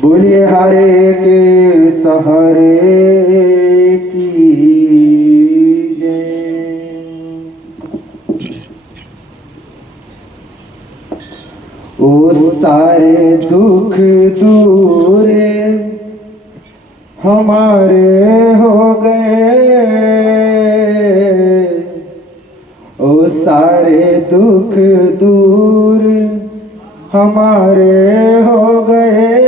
बोलिए हरे के सहारे की जय। ओ सारे दुख दूर हमारे हो गए, ओ सारे दुख दूर हमारे हो गए,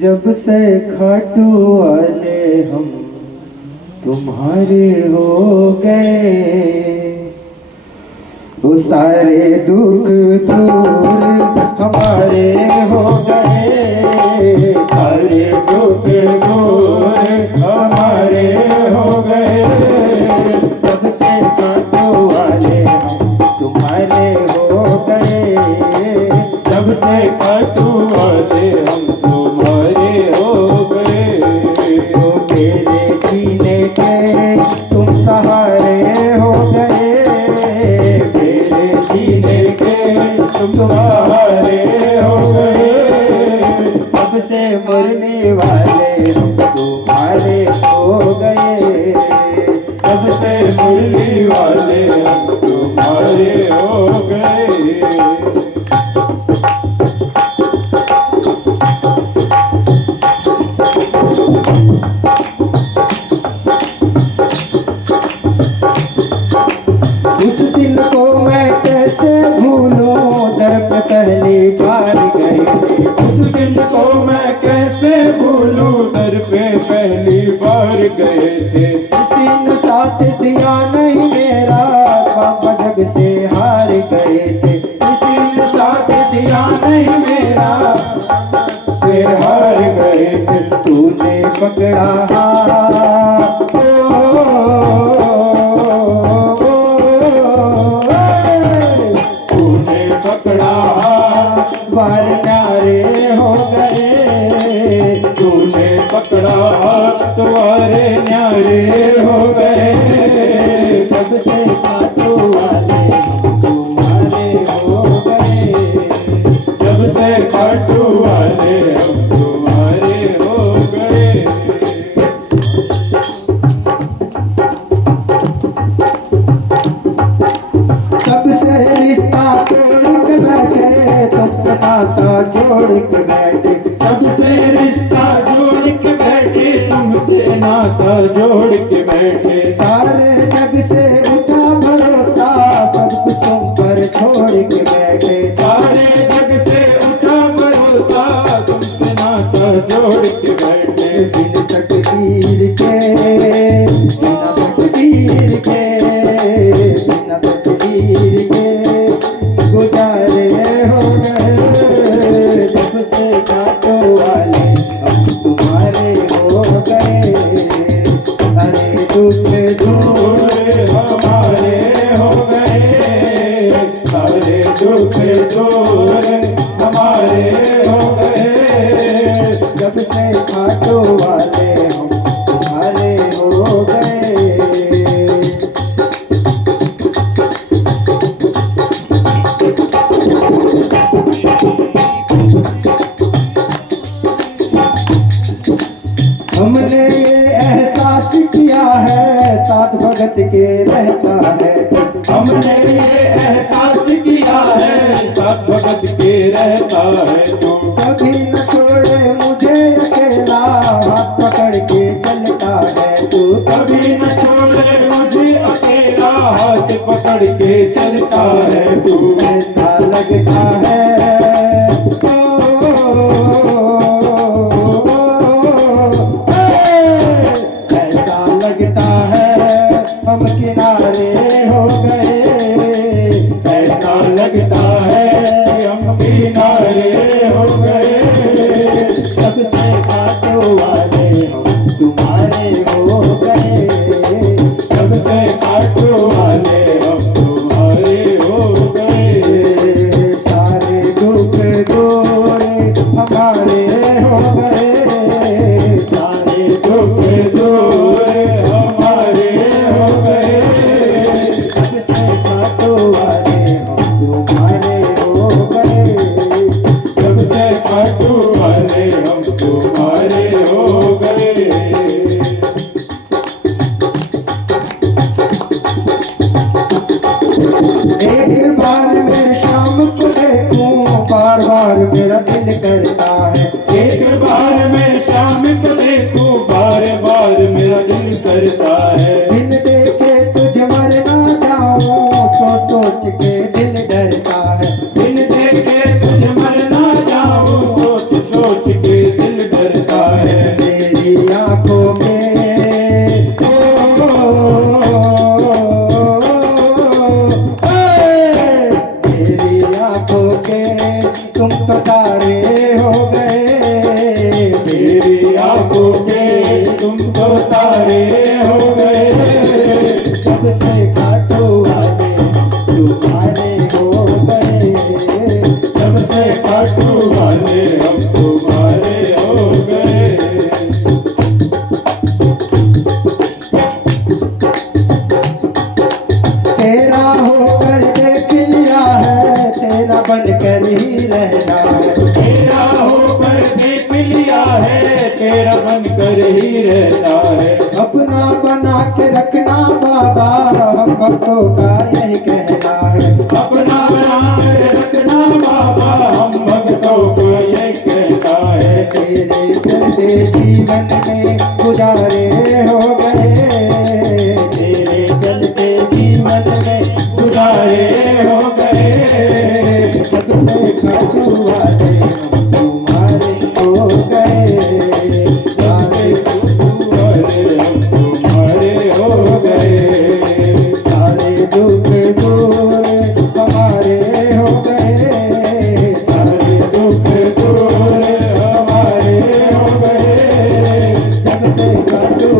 जब से खाटू वाले हम तुम्हारे हो गए। वो सारे दुख दूर हमारे हो गए, सारे दुख दूर हमारे हो गए, जब से खाटू वाले हम तुम्हारे हो गए, जब से खाटू वाले हम तुम्हारे हो गए। तो मेरे जीने के तुम सहारे हो गए, मेरे जीने के तुम सहारे हो गए, तब से मरने वाले हम तुम्हारे हो गए, तब से मुरली वाले हम तुम्हारे हो गए। उस दिन को मैं कैसे भूलूं, दर पे पहली बार गए थे। उस दिन को मैं कैसे भूलूं, दर पे पहली बार गए थे। किसी ने साथ दिया नहीं मेरा, बाबा जग से हार गए थे। किसी ने साथ दिया नहीं मेरा, से हार गए थे। तूने पकड़ा हाथ, तूने पकड़ा हाथ, बार न्यारे हो गए, तूने पकड़ा हाथ, तुम्हारे न्यारे हो गए। जब से खाटू वाले हम तुम्हारे हो गए, जब से खाटू वाले हम तुम्हारे हो गए। तब से रिश्ता तोड़ के बैठे, तब से नाता जोड़ के बैठे, सबसे रिश्ता जोड़ के बैठे, तुमसे नाता जोड़ के बैठे। सारे जग से उठा भरोसा, सब कुछ तुम पर छोड़ के बैठे। सारे जग से उठा भरोसा, तुमसे नाता जोड़ के बैठे। बिन तकदीर के, बिना तकदीर के, बिना तकदीर के गुजारे हो गए, जब से खाटू वाले हम तुम्हारे हो गए। अरे दुख दूर हमारे हो गए, सारे दुख दूर हमारे हो गए, जब से खाटू वाले हम तुम्हारे हो गए। हमने ये एहसास किया है, साथ भगत के रहता है। हमने ये एहसास किया है, साथ भगत के रहता है तुम। कभी न छोड़े मुझे अकेला, हाथ पकड़ के चलता है तू। कभी न छोड़े मुझे अकेला, हाथ पकड़ के चलता है तू। ऐसा लगता है ऐसा लगता है हम किनारे हो गए, ऐसा लगता है हम किनारे हो गए, सबसे खाटू वाले हम तुम्हारे हो गए, सबसे खाटू वाले हम तुम्हारे हो गए। सारे दुख देखूं बार बार मेरा दिल करता है। एक बार मैं शाम को देखूं बार बार मेरा दिल करता है। दिन देखे तुझे मर ना जाऊं सोच सोच के दिल डरता है। दिन देखे तुझे मर ना जाऊं सोच सोच के दिल डरता है। तेरी आंखों में तेरी आंखों के तुम तो तारे हो गए। मेरी आंखों के तुम तो तारे हो गए। सबसे खाटू वाले तुम्हारे हो गए। सबसे खाटू वाले हम तुम्हारे हो गए। तेरा होकर देख लिया है तेरा बनकर ही रहना है। तेरा होकर देख लिया है तेरा बनकर ही रहना है। अपना बना के रखना बाबा हम भक्तों का यही कहना है। अपना बना के रखना बाबा हम भक्तों को ये कहना है। तेरे चलते जीवन में गुजारे हो गए। तेरे चलते जीवन में गुजारे हो गए। सबसे खाटू वाले हम तुम्हारे हो गए। सबसे खाटू वाले हम तुम्हारे हो गए। सारे दुख दूर हमारे हो गए। सारे दुख दूर हमारे हो गए। जब से खाटू